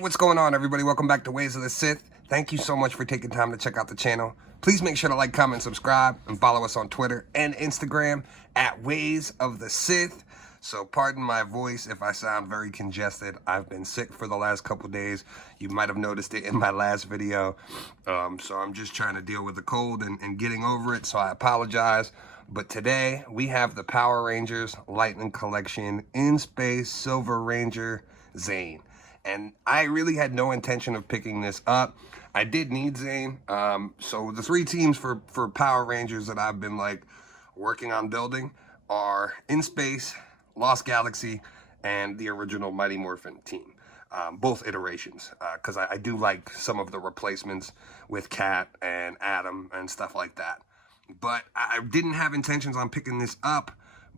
What's going on, everybody? Welcome back to Ways of the Sith. Thank you so much for taking time to check out the channel. Please make sure to like, comment, subscribe, and follow us on Twitter and Instagram at Ways of the Sith. So pardon my voice if I sound very congested. I've been sick for the last couple days. You might have noticed it in my last video. So I'm just trying to deal with the cold and getting over it, so I apologize. But today, we have the Power Rangers Lightning Collection in Space Silver Ranger Zane. And I really had no intention of picking this up. I did need Zane. So the three teams for Power Rangers that I've been working on building are In Space, Lost Galaxy, and the original Mighty Morphin team. Both iterations, because I do like some of the replacements with Kat and Adam and stuff like that. But I didn't have intentions on picking this up,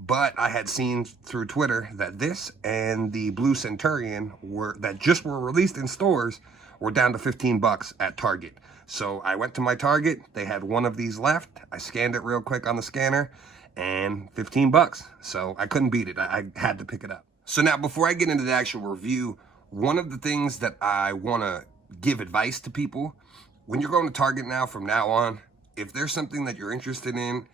but I had seen through Twitter that this and the Blue Centurion that just were released in stores were down to 15 bucks at Target. So I went to my Target, they had one of these left. I scanned it real quick on the scanner and 15 bucks. So I couldn't beat it. I had to pick it up. So now before I get into the actual review, one of the things that I want to give advice to people, when you're going to Target now from now on, if there's something that you're interested in,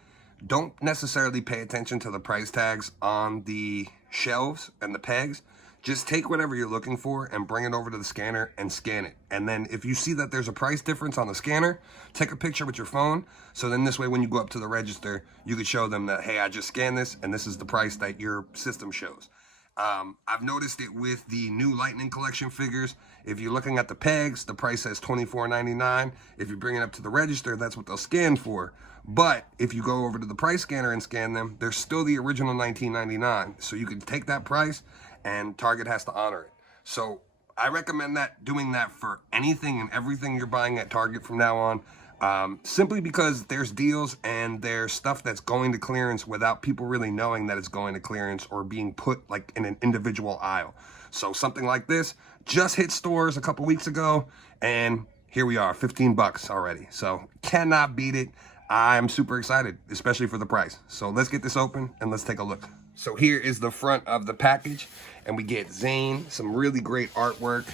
don't necessarily pay attention to the price tags on the shelves and the pegs. Just take whatever you're looking for and bring it over to the scanner and scan it. And then if you see that there's a price difference on the scanner, take a picture with your phone. So then this way, when you go up to the register, you could show them that, hey, I just scanned this and this is the price that your system shows. I've noticed it with the new Lightning Collection figures. If you're looking at the pegs, the price says $24.99. If you bring it up to the register, that's what they'll scan for. But if you go over to the price scanner and scan them, they're still the original $19.99. So you can take that price and Target has to honor it. So I recommend doing that for anything and everything you're buying at Target from now on. Simply because there's deals and there's stuff that's going to clearance without people really knowing that it's going to clearance or being put in an individual aisle. So something like this just hit stores a couple weeks ago and here we are, 15 bucks already. So cannot beat it. I'm super excited, especially for the price. So let's get this open and let's take a look. So here is the front of the package and we get Zane, some really great artwork.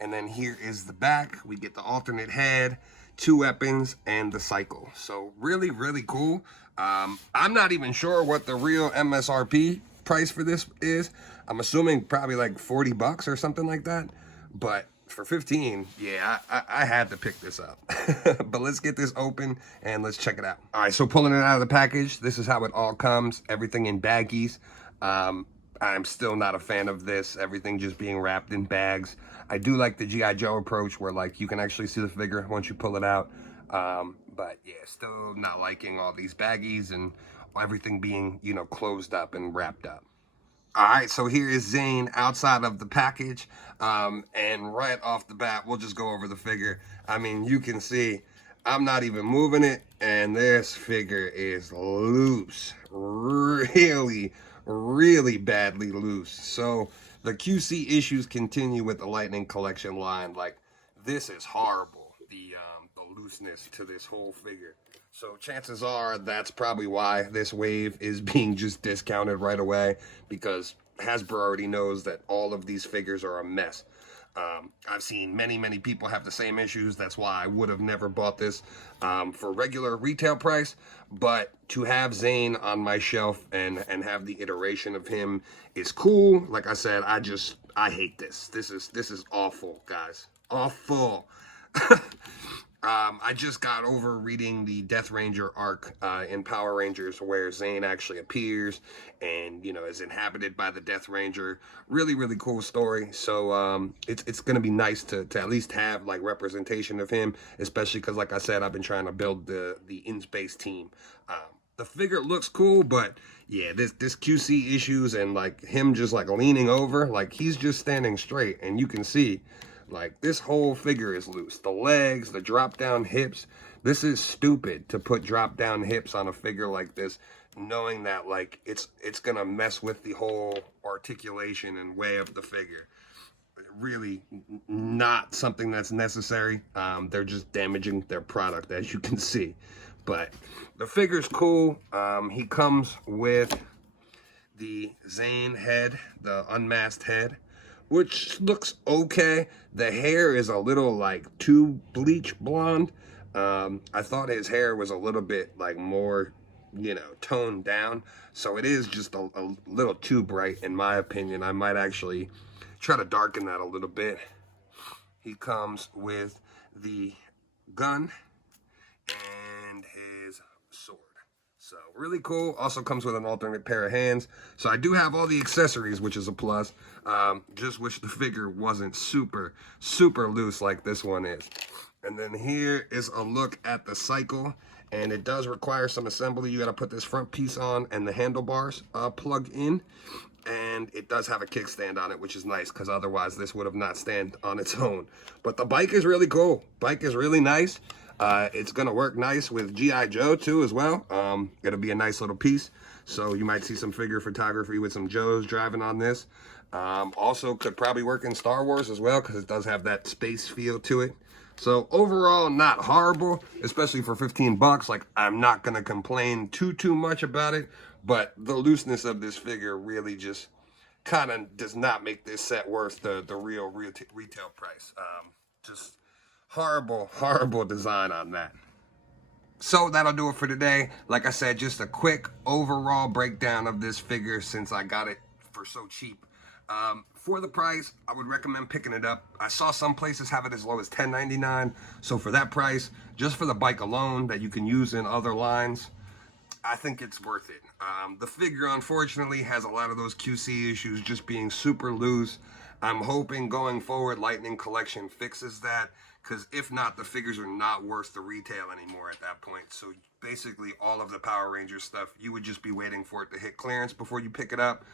And then here is the back. We get the alternate head, 2 weapons, and the cycle. So really, really cool. I'm not even sure what the real MSRP price for this is. I'm assuming probably like 40 bucks or something like that. But for 15, yeah, I had to pick this up. But let's get this open and let's check it out. All right, so pulling it out of the package, this is how it all comes. Everything in baggies. I'm still not a fan of this, everything just being wrapped in bags. I do like the G.I. Joe approach where you can actually see the figure once you pull it out. But yeah, still not liking all these baggies and everything being, closed up and wrapped up. All right, so here is Zane outside of the package. And right off the bat, we'll just go over the figure. I mean, you can see I'm not even moving it, and this figure is loose. Really badly loose. So the QC issues continue with the Lightning Collection line. This is horrible, the looseness to this whole figure. So chances are that's probably why this wave is being just discounted right away, because Hasbro already knows that all of these figures are a mess. I've seen many people have the same issues. That's why I would have never bought this for regular retail price. But to have Zane on my shelf and have the iteration of him is cool. Like I said, I hate this. This is awful, guys. Awful. I just got over reading the Death Ranger arc in Power Rangers where Zane actually appears and, is inhabited by the Death Ranger. Really, really cool story. So it's going to be nice to at least have representation of him, especially because, like I said, I've been trying to build the in-space team. The figure looks cool, but yeah, this QC issues and him just leaning over, he's just standing straight and you can see this whole figure is loose. The legs, the drop down hips. This is stupid to put drop down hips on a figure like this, knowing that it's gonna mess with the whole articulation and way of the figure. Really not something that's necessary. They're just damaging their product, as you can see. But the figure's cool. He comes with the Zane head, the unmasked head, which looks okay. The hair is a little like too bleach blonde. I thought his hair was a little bit like more, you know, toned down. So it is just a little too bright in my opinion. I might actually try to darken that a little bit. He comes with the gun and his sword. So really cool. Also comes with an alternate pair of hands. So I do have all the accessories, which is a plus. Just wish the figure wasn't super loose like this one is. And then here is a look at the cycle. And it does require some assembly. You got to put this front piece on and the handlebars plug in. And it does have a kickstand on it, which is nice because otherwise this would have not stand on its own. But the bike is really cool. Bike is really nice. It's gonna work nice with G.I. Joe too as well. It'll be a nice little piece. So you might see some figure photography with some Joes driving on this. Also could probably work in Star Wars as well because it does have that space feel to it. So overall, not horrible, especially for 15 bucks. Like, I'm not gonna complain too much about it, but the looseness of this figure really just kind of does not make this set worth the real retail price. Just horrible design on that. So that'll do it for today. Like I said, just a quick overall breakdown of this figure since I got it for so cheap. For the price, I would recommend picking it up. I saw some places have it as low as $10.99. So for that price, just for the bike alone that you can use in other lines, I think it's worth it. The figure, unfortunately, has a lot of those QC issues, just being super loose. I'm hoping going forward, Lightning Collection fixes that, because if not, the figures are not worth the retail anymore at that point. So basically, all of the Power Rangers stuff, you would just be waiting for it to hit clearance before you pick it up,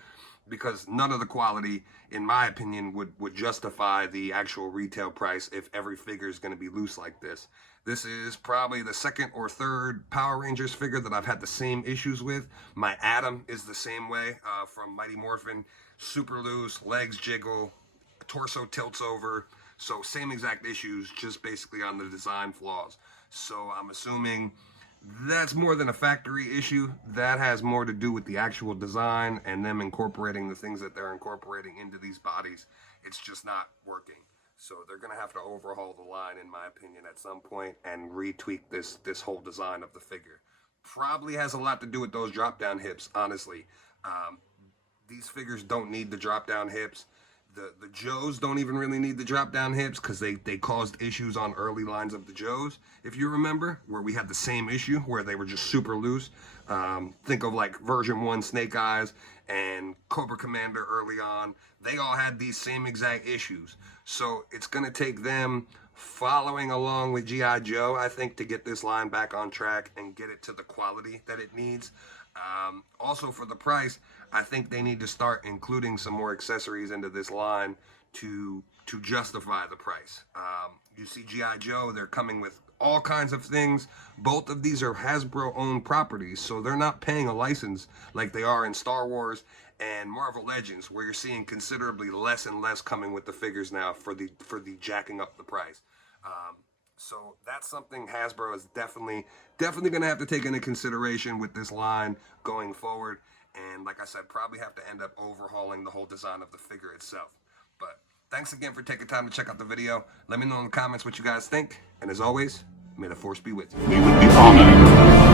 because none of the quality, in my opinion, would justify the actual retail price if every figure is going to be loose like this. This is probably the second or third Power Rangers figure that I've had the same issues with. My Adam is the same way from Mighty Morphin. Super loose, legs jiggle, torso tilts over. So same exact issues, just basically on the design flaws. So I'm assuming that's more than a factory issue. That has more to do with the actual design and them incorporating the things that they're incorporating into these bodies. It's just not working. So they're going to have to overhaul the line, in my opinion, at some point and retweak this whole design of the figure. Probably has a lot to do with those drop-down hips, honestly. These figures don't need the drop-down hips. The Joes don't even really need the drop-down hips because they caused issues on early lines of the Joes, if you remember, where we had the same issue where they were just super loose. Think of like version 1 Snake Eyes and Cobra Commander early on. They all had these same exact issues. So it's going to take them following along with G.I. Joe, I think, to get this line back on track and get it to the quality that it needs. Also, for the price, I think they need to start including some more accessories into this line to justify the price. You see G.I. Joe, they're coming with all kinds of things. Both of these are Hasbro-owned properties, so they're not paying a license like they are in Star Wars and Marvel Legends, where you're seeing considerably less and less coming with the figures now for the jacking up the price. So that's something Hasbro is definitely going to have to take into consideration with this line going forward. And like I said, probably have to end up overhauling the whole design of the figure itself. But thanks again for taking time to check out the video. Let me know in the comments what you guys think. And as always, may the force be with you. We would be honored